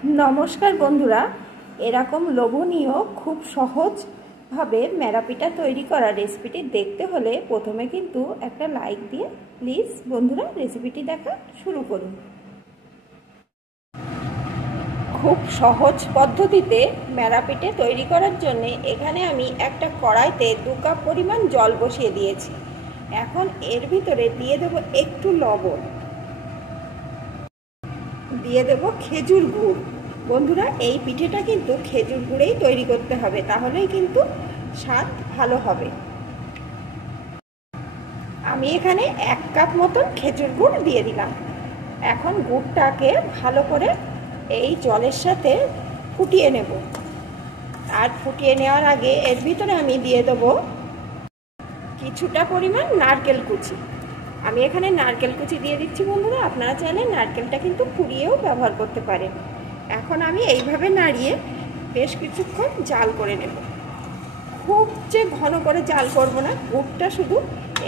नमस्कार बंधुरा एरकम लोभनीय खूब सहजभावे मेरापिठा तैरी करा रेसिपिटी देखते होले प्रथमे किन्तु एक लाइक दिए प्लिज बंधुरा रेसिपिटी देखा शुरू करुन। खूब सहज पद्धतिते मेरापिठा तैरी करार जन्य एखाने आमी एक कड़ाईते 2 कप परिमाण जल बसिए दिएछि। एखन एर भितरे दिए देब एकटू लवण, दिए देब खेजुर गुड़। बंधुरा এই পিঠেটা কিন্তু খেজুর গুড়েই তৈরি করতে হবে, তাহলেই কিন্তু স্বাদ ভালো হবে। আমি এখানে 1 কাপ মতন খেজুর গুড় দিয়ে দিলাম। এখন গুড়টাকে ভালো করে এই জলের সাথে ফুটিয়ে নেব। আর ফুটিয়ে নেওয়ার আগে এর ভিতরে আমি দিয়ে দেব কিছুটা পরিমাণ নারকেল কুচি। আমি এখানে নারকেল কুচি দিয়ে দিচ্ছি বন্ধুরা, আপনারা চাইলে নারকেলটা কিন্তু পুড়িয়েও ব্যবহার করতে পারেন। এখন আমি এইভাবে নাড়িয়ে বেশ কিছুক্ষণ জাল করে নেব। খুব যে ঘন করে জাল করব না, গুড়টা শুধু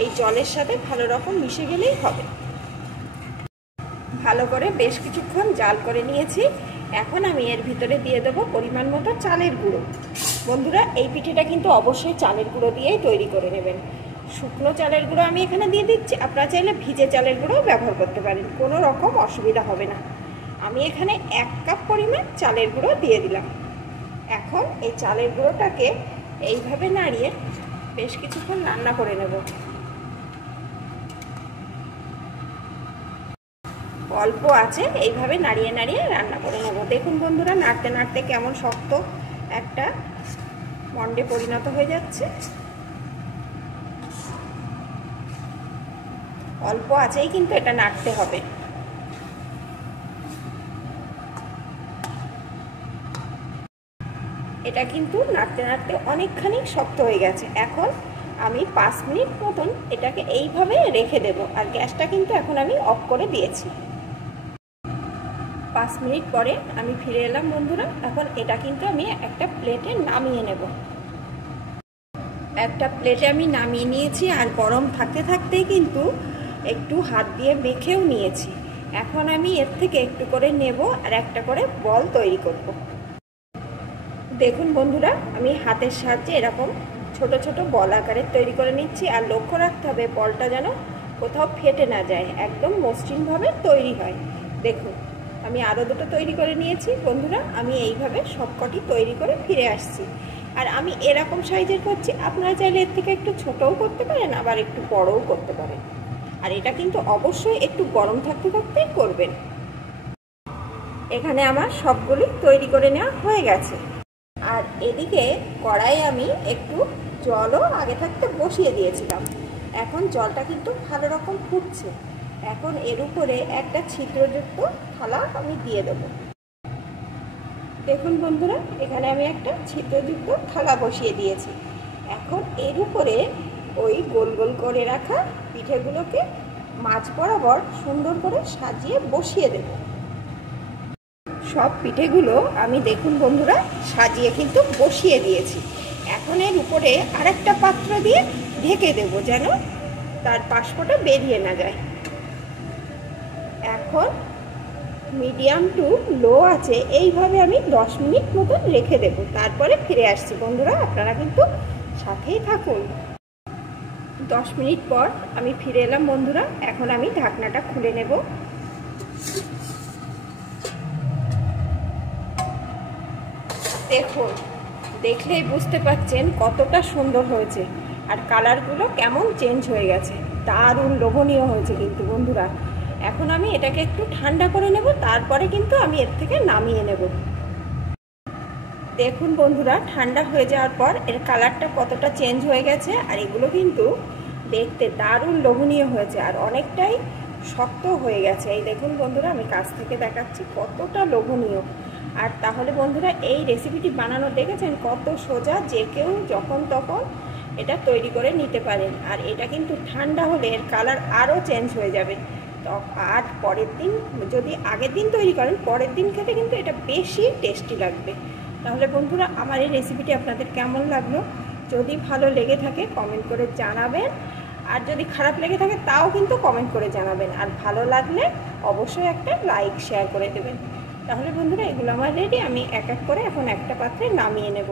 এই জলের সাথে ভালো রকম মিশে গেলেই হবে। ভালো করে বেশ কিছুক্ষণ জাল করে নিয়েছি। এখন আমি এর ভিতরে দিয়ে দেব পরিমাণ মতো চালের গুঁড়ো। বন্ধুরা এই পিঠেটা কিন্তু অবশ্যই চালের গুঁড়ো দিয়েই তৈরি করে নেবেন। শুকনো চালের গুঁড়ো আমি এখানে দিয়ে দিচ্ছি, আপনারা চাইলে ভিজে চালের গুঁড়োও ব্যবহার করতে পারেন, কোনো রকম অসুবিধা হবে না। আমি এখানে 1 কাপ পরিমাণ চালের গুঁড়ো দিয়ে দিলাম। এখন এই চালের গুঁড়োটাকে এইভাবে নাড়িয়ে বেশ কিছুক্ষণ রান্না করে নেব। অল্প আছে এইভাবে নাড়িয়ে নাড়িয়ে রান্না করে নেব। দেখুন বন্ধুরা নাড়তে নাড়তে কেমন শক্ত একটা মন্ডে পরিণত হয়ে যাচ্ছে। অল্প আছেই কিন্তু এটা নাড়তে হবে। এটা কিন্তু নাড়তে নাড়তে অনেকখানি শক্ত হয়ে গেছে। এখন আমি 5 মিনিট মতন এটাকে এইভাবে রেখে দেব। আর গ্যাসটা কিন্তু এখন আমি অফ করে দিয়েছি। 5 মিনিট পরে আমি ফিরে এলাম বন্ধুরা। এখন এটা কিন্তু আমি একটা প্লেটে নামিয়ে নেব। একটা প্লেটে আমি নামিয়ে নিয়েছি আর গরম থাকতে থাকতেই কিন্তু একটু হাত দিয়ে মেখেও নিয়েছি। এখন আমি এর থেকে একটু করে নেব আর একটা করে বল তৈরি করব। দেখুন বন্ধুরা আমি হাতের সাহায্যে এরকম ছোট ছোট বল আকারের তৈরি করে নিচ্ছি। আর লক্ষ্য রাখতে হবে বলটা যেন কোথাও ফেটে না যায়, একদম মসৃণভাবে তৈরি হয়। দেখুন আমি আরও দুটো তৈরি করে নিয়েছি বন্ধুরা। আমি এইভাবে সবকটি তৈরি করে ফিরে আসছি। আর আমি এরকম সাইজের করছি, আপনারা চাইলে এর থেকে একটু ছোটও করতে পারেন, আবার একটু বড়ও করতে পারেন। আর এটা কিন্তু অবশ্যই একটু গরম থাকতে থাকতেই করবেন। এখানে আমার সবগুলি তৈরি করে নেওয়া হয়ে গেছে। আর এদিকে কড়াই আমি একটু জলও আগে থাকতে বসিয়ে দিয়েছিলাম। এখন জলটা কিন্তু ভালো রকম ফুটছে। এখন এর উপরে একটা ছিদ্রযুক্ত থালা আমি দিয়ে দেব। দেখুন বন্ধুরা এখানে আমি একটা ছিদ্রযুক্ত থালা বসিয়ে দিয়েছি। এখন এর উপরে ওই গোল গোল করে রাখা পিঠেগুলোকে মাঝ বরাবর সুন্দর করে সাজিয়ে বসিয়ে দেব। সব পিঠেগুলো আমি দেখুন বন্ধুরা সাজিয়ে কিন্তু বসিয়ে দিয়েছি। এখন এর উপরে আরেকটা পাত্র দিয়ে ঢেকে দেব যেন তার পাশটা বেরিয়ে না যায়। এখন মিডিয়াম টু লো আছে এইভাবে আমি 10 মিনিট মতো রেখে দেব। তারপরে ফিরে আসছি বন্ধুরা, আপনারা কিন্তু সাথেই থাকুন। 10 মিনিট পর আমি ফিরে এলাম বন্ধুরা। এখন আমি ঢাকনাটা খুলে নেব। দেখুন দেখলেই বুঝতে পারছেন কতটা সুন্দর হয়েছে। আর কালারগুলো কেমন চেঞ্জ হয়ে গেছে, দারুণ লোভনীয় হয়েছে কিন্তু বন্ধুরা। এখন আমি এটাকে একটু ঠান্ডা করে নেব, তারপরে কিন্তু আমি এর থেকে নামিয়ে নেব। দেখুন বন্ধুরা ঠান্ডা হয়ে যাওয়ার পর এর কালারটা কতটা চেঞ্জ হয়ে গেছে। আর এগুলো কিন্তু দেখতে দারুণ লোভনীয় হয়েছে আর অনেকটাই শক্ত হয়ে গেছে। এই দেখুন বন্ধুরা আমি কাছ থেকে দেখাচ্ছি কতটা লোভনীয়। আর তাহলে বন্ধুরা এই রেসিপিটি বানানো দেখেছেন কত সোজা, যে কেউ যখন তখন এটা তৈরি করে নিতে পারেন। আর এটা কিন্তু ঠান্ডা হলে এর কালার আরও চেঞ্জ হয়ে যাবে। তো আর পরের দিন যদি আগের দিন তৈরি করেন পরের দিন খেতে কিন্তু এটা বেশি টেস্টি লাগবে। তাহলে বন্ধুরা আমার এই রেসিপিটি আপনাদের কেমন লাগলো, যদি ভালো লেগে থাকে কমেন্ট করে জানাবেন। আর যদি খারাপ লেগে থাকে তাও কিন্তু কমেন্ট করে জানাবেন। আর ভালো লাগলে অবশ্যই একটা লাইক শেয়ার করে দেবেন। তাহলে বন্ধুরা এগুলো আমার রেডি। আমি এক এক করে এখন একটা পাত্রে নামিয়ে নেব।